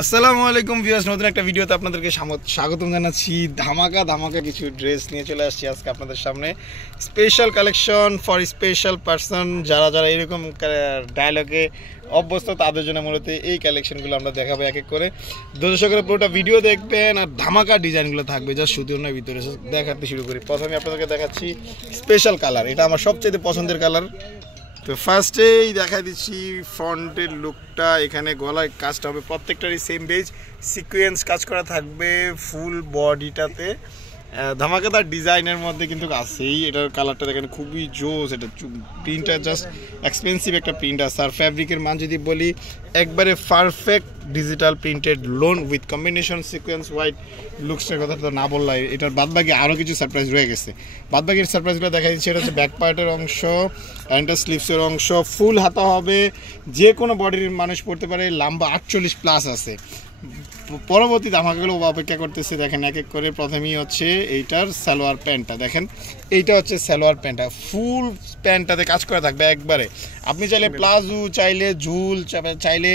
আসসালামু আলাইকুম ভিউয়ার্স, নতুন একটা ভিডিওতে আপনাদেরকে স্বাগতম জানাচ্ছি। ধামাকা কিছু ড্রেস নিয়ে চলে আসছি আজকে আপনাদের সামনে। Special collection for special person, যারা এরকম ডায়লগে অভ্যস্ত তাদের জন্য মূলত এই কালেকশনগুলো আমরা দেখাবো এক এক করে। দর্শকরা পুরোটা ভিডিও দেখবেন আর ধামাকা ডিজাইনগুলো থাকবে যা সুতির ভিতরে। দেখাতে শুরু করি। প্রথমে আপনাদেরকে দেখাচ্ছি স্পেশাল কালার, এটা আমার সবচেয়ে পছন্দের কালার। তো ফার্স্টেই দেখাই দিচ্ছি ফ্রন্টের লুকটা। এখানে গলায় কাজটা হবে প্রত্যেকটারই সেম বেজ সিকোয়েন্স কাজ করা থাকবে ফুল বডিটাতে। ধামাকাদার ডিজাইনের মধ্যে কিন্তু আছেই। এটার কালারটা দেখেন খুবই জোস। এটা প্রিন্টটা জাস্ট এক্সপেন্সিভ একটা প্রিন্ট আছে। আর ফ্যাব্রিকের মান যদি বলি একবারে perfect digital printed lawn with combination sequence white লুকসটার কথা তো না বললাই। এটার বাদবাকি আরও কিছু সারপ্রাইজ রয়ে গেছে। বাদবাকির সারপ্রাইজগুলো দেখা দিচ্ছে। এটা হচ্ছে ব্যাক পার্টের অংশ, প্যান্টের স্লিভসের অংশ, ফুল হাতা হবে, যে কোনো বডির মানুষ পড়তে পারে। লম্বা 48+ আছে। পরবর্তী ধামাকাগুলো অপেক্ষা করতেছে। দেখেন এক এক করে। প্রথমেই হচ্ছে এইটার সালোয়ার প্যান্টটা দেখেন। এইটা হচ্ছে সালোয়ার প্যান্টটা, ফুল প্যান্টটাতে কাজ করা থাকবে একবারে। আপনি চাইলে প্লাজো, চাইলে ঝুল, চাইলে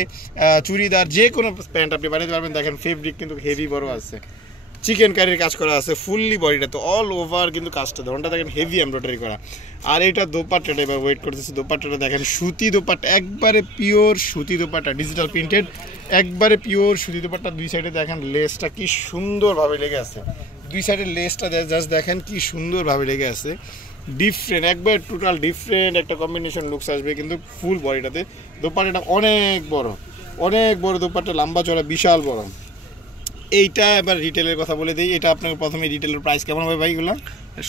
চুড়িদার, যে কোনো প্যান্ট আপনি বানাতে পারবেন। দেখেন ফেব্রিক কিন্তু হেভি বড় আছে, চিকেন কারির কাজ করা আছে ফুললি বডিটা। তো অল ওভার কিন্তু কাজটা ধরনটা দেখেন হেভি এমব্রয়ডারি করা। আর এইটা দোপাট্টাটা এবার ওয়েট করতেছে। দোপাট্টাটা দেখেন সুতি দোপাট্টা, একবারে পিওর সুতি দোপাট্টা, ডিজিটাল প্রিন্টেড, একবারে পিওর সুতি দোপাট্টা। দুই সাইডে দেখেন লেসটা কি সুন্দরভাবে লেগে আছে। দুই সাইডের লেসটা জাস্ট দেখেন কি সুন্দরভাবে লেগে আছে। ডিফারেন্ট, একবার টোটাল ডিফারেন্ট একটা কম্বিনেশন লুকস আসবে কিন্তু ফুল বডিটাতে। দোপাট্টাটা অনেক বড় দোপাট্টা, লম্বা চড়া বিশাল বড়। এইটা এবার রিটেলের কথা বলে দিই। এটা আপনাকে প্রথমে রিটেলের প্রাইস কেমন হবে ভাই? এগুলো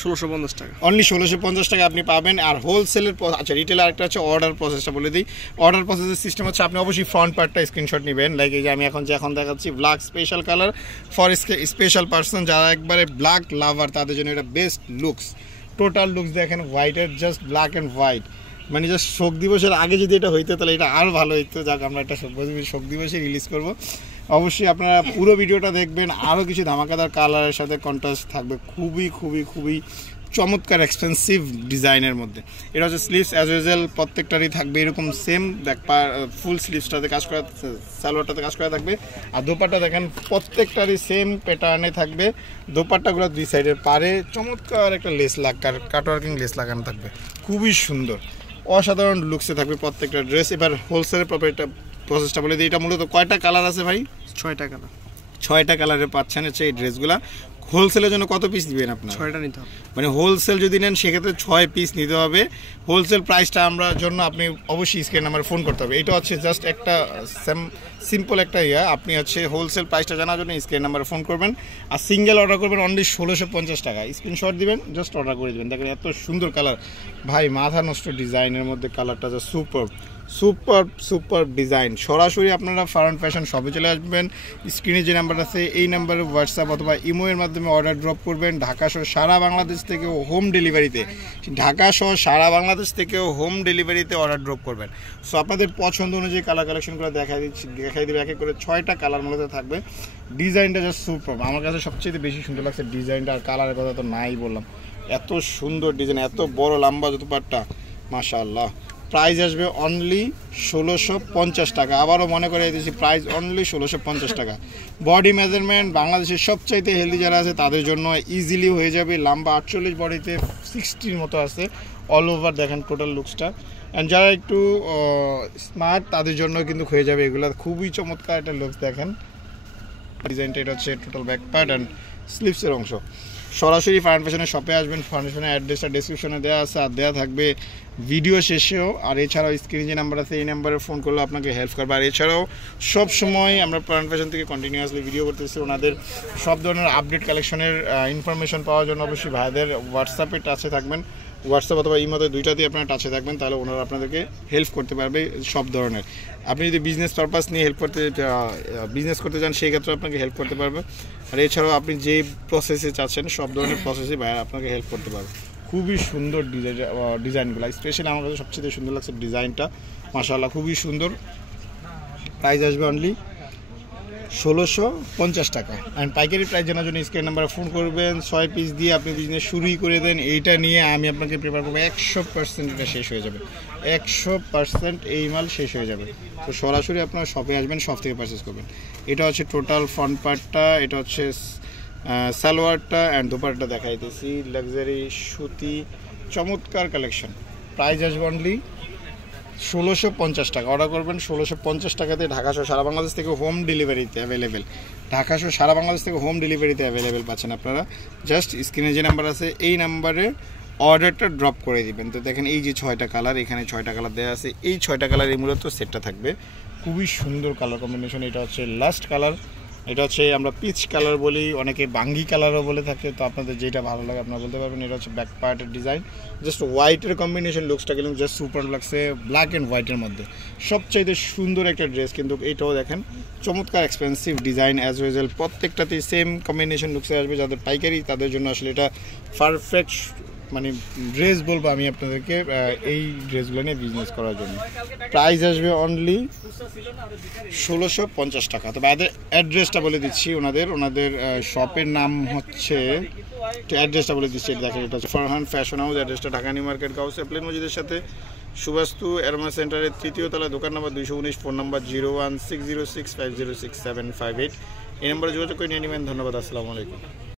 1650 টাকা, অনলি 1650 টাকা আপনি পাবেন। আর হোলসেলের আচ্ছা রিটেল আরেকটা হচ্ছে অর্ডার প্রসেসটা বলে দিই। অর্ডার প্রসেসের সিস্টেম হচ্ছে আপনি অবশ্যই ফ্রন্ট পার্টটা স্ক্রিনশট নেবেন। লাইক এই যে আমি এখন দেখাচ্ছি black special colour for special person, যারা একবারে ব্ল্যাক লাভার তাদের জন্য এটা বেস্ট লুকস। টোটাল লুকস দেখেন হোয়াইটের, জাস্ট ব্ল্যাক অ্যান্ড হোয়াইট। মানে জাস্ট শোক দিবসের আগে যদি এটা হইতো তাহলে এটা আরও ভালো হইতো। যাক আমরা একটা শোক দিবসে রিলিজ করবো। অবশ্যই আপনারা পুরো ভিডিওটা দেখবেন। আরও কিছু ধামাকাদার কালারের সাথে কন্ট্রাস্ট থাকবে, খুবই চমৎকার এক্সপেন্সিভ ডিজাইনের মধ্যে। এটা হচ্ছে স্লিভস অ্যাজ ইউজুয়াল প্রত্যেকটারই থাকবে এরকম সেম ফুল স্লিভসটাতে কাজ করা, সালোয়ারটাতে কাজ করা থাকবে। আর দোপাট্টা দেখেন প্রত্যেকটারই সেম প্যাটার্নে থাকবে। দোপাট্টাগুলো দুই সাইডের পারে চমৎকার একটা লেস কাটওয়ার্কিং লেস লাগানো থাকবে, খুবই সুন্দর অসাধারণ লুকসে থাকবে প্রত্যেকটা ড্রেস। এবার হোলসেলের প্রসেসটা বলে দিই। এটা মূলত কয়টা কালার আছে ভাই? 6টা কালার। 6টা কালারে পাচ্ছেন হচ্ছে এই ড্রেসগুলা। হোলসেলের জন্য কত পিস দিবেন আপনার? 6টা নিতে হবে। মানে হোলসেল যদি নেন সেক্ষেত্রে 6 পিস নিতে হবে। হোলসেল প্রাইসটা আমরা জন্য আপনি অবশ্যই স্ক্রিন নাম্বারে ফোন করতে হবে। এটা হচ্ছে জাস্ট একটা সিম্পল একটা আপনি হচ্ছে হোলসেল প্রাইসটা জানার জন্য স্ক্রিন নাম্বারে ফোন করবেন। আর সিঙ্গেল অর্ডার করবেন অনলি 1650 টাকা। স্ক্রিনশট দিবেন, জাস্ট অর্ডার করে দেবেন। দেখেন এত সুন্দর কালার ভাই, মাথা নষ্ট ডিজাইনের মধ্যে কালারটা জাস্ট সুপার ডিজাইন। সরাসরি আপনারা ফারহান ফ্যাশন শপে চলে আসবেন। স্ক্রিনে যে নাম্বার আছে এই নাম্বারে হোয়াটসঅ্যাপ অথবা ইমো এর মাধ্যমে অর্ডার ড্রপ করবেন। ঢাকাসহ সারা বাংলাদেশ থেকেও হোম ডেলিভারিতে অর্ডার ড্রপ করবেন। সো আপনাদের পছন্দ অনুযায়ী কালার কালেকশনগুলো দেখাই দেবে এক এক করে। 6টা কালার মূলত থাকবে। ডিজাইনটা জাস্ট সুপার। আমার কাছে সবচেয়ে বেশি সুন্দর লাগছে ডিজাইনটা। আর কালারের কথা তো নাই বললাম, এত সুন্দর ডিজাইন, এত বড় লম্বা দোপাট্টা, মাশাআল্লাহ। প্রাইস আসবে অনলি 1650 টাকা। আবারও মনে করে দিয়েছি প্রাইস অনলি 1650 টাকা। বডি মেজারমেন্ট বাংলাদেশের সবচাইতে হেলদি যারা আছে তাদের জন্য ইজিলি হয়ে যাবে। লম্বা 48, বডিতে 60 মতো আছে। অল ওভার দেখেন টোটাল লুকসটা। অ্যান্ড যারা একটু স্মার্ট তাদের জন্য কিন্তু হয়ে যাবে এগুলো। খুবই চমৎকার একটা লুকস দেখেন ডিজাইনটা। এটা হচ্ছে টোটাল ব্যাক পার্ট অ্যান্ড স্লিভসের অংশ। সরাসরি ফারহান ফ্যাশনের শপে আসবেন। ফারহান ফ্যাশনের অ্যাড্রেসটা ডেসক্রিপশনে দেওয়া আছে আর দেওয়া থাকবে ভিডিও শেষেও। আর এছাড়াও স্ক্রিনে যে নাম্বার আছে এই নাম্বারে ফোন করলে আপনাকে হেল্প করবে। আর এছাড়াও সব সময় আমরা ফারহান ফ্যাশন থেকে কন্টিনিউয়াসলি ভিডিও করতেছি। ওনাদের সব ধরনের আপডেট কালেকশনের ইনফরমেশন পাওয়ার জন্য অবশ্যই ভাইদের হোয়াটসঅ্যাপে টাচে থাকবেন। হোয়াটসঅ্যাপ অথবা ইমোতে দুইটাতেই আপনারা টাচে থাকবেন, তাহলে ওনারা আপনাদেরকে হেল্প করতে পারবে সব ধরনের। আপনি যদি বিজনেস পারপাস নিয়ে বিজনেস করতে চান সেই ক্ষেত্রে আপনাকে হেল্প করতে পারবে। আর এছাড়াও আপনি যে প্রসেসে চাচ্ছেন সব ধরনের প্রসেসে ভাইয়া আপনাকে হেল্প করতে পারবে। খুবই সুন্দর ডিজাইনগুলো, স্পেশালি আমার কাছে সবচেয়ে সুন্দর লাগছে ডিজাইনটা, মাশাআল্লাহ খুবই সুন্দর। প্রাইস আসবে অনলি 1650 টাকা। অ্যান্ড পাইকারি প্রাইস জানার জন্য স্ক্রিন নাম্বারে ফোন করবেন। 6 পিস দিয়ে আপনি বিজনেস শুরুই করে দেন। এইটা নিয়ে আমি আপনাকে প্রেফার করবো 100% এটা শেষ হয়ে যাবে, 100% এই মাল শেষ হয়ে যাবে। তো সরাসরি আপনারা শপে আসবেন, শপ থেকে পারচেস করবেন। এটা হচ্ছে টোটাল ফ্রন্ট পার্টটা, এটা হচ্ছে সালোয়ারটা অ্যান্ড দোপাট্টা দেখাইতেছি। লাক্সারি সুতি চমৎকার কালেকশন। প্রাইস আসবে অনলি 1650 টাকা। অর্ডার করবেন 1650 টাকাতে। ঢাকা সহ সারা বাংলাদেশ থেকে হোম ডেলিভারিতে অ্যাভেলেবেল, ঢাকা সহ সারা বাংলাদেশ থেকে হোম ডেলিভারিতে অ্যাভেলেবেল পাচ্ছেন আপনারা। জাস্ট স্ক্রিনে যে নাম্বার আছে এই নাম্বারে অর্ডারটা ড্রপ করে দিবেন। তো দেখেন এই যে 6টা কালার, এখানে 6টা কালার দেওয়া আছে। এই 6টা কালার এই মূলত সেটটা থাকবে। খুবই সুন্দর কালার কম্বিনেশন। এটা হচ্ছে লাস্ট কালার, এটা হচ্ছে আমরা পিচ কালার বলি, অনেকে বাঙ্গি কালারও বলে থাকে। তো আপনাদের যেটা ভালো লাগে আপনারা বলতে পারবেন। এটা হচ্ছে ব্যাক পার্টের ডিজাইন, জাস্ট হোয়াইটের কম্বিনেশন। লুকসটা কিন্তু জাস্ট সুপার লাগছে, ব্ল্যাক অ্যান্ড হোয়াইটের মধ্যে সবচাইতে সুন্দর একটা ড্রেস। কিন্তু এটাও দেখেন চমৎকার এক্সপেন্সিভ ডিজাইন অ্যাজ ওয়েল। প্রত্যেকটাতেই সেম কম্বিনেশন লুকসে আসবে। যাদের পাইকারি তাদের জন্য আসলে এটা পারফেক্ট মানে ড্রেস বলবো আমি আপনাদেরকে, এই ড্রেসগুলো নিয়ে বিজনেস করার জন্য। প্রাইস আসবে অনলি 1650 টাকা। তবে অ্যাড্রেসটা বলে দিচ্ছি, ওনাদের শপের নাম হচ্ছে, অ্যাড্রেসটা বলে দিচ্ছি, দেখেন এটা হচ্ছে ফরহান ফ্যাশন হাউস। অ্যাড্রেসটা ঢাকা নিউ মার্কেট গাউস এপ্লেন মসজিদের সাথে সুবাস্তু এরমা সেন্টারের 3য় তলায়, দোকান নাম্বার 219, ফোন নাম্বার 016065067758। এই নম্বরে যোগাযোগ করে নিয়ে নেবেন। ধন্যবাদ, আসসালামু আলাইকুম।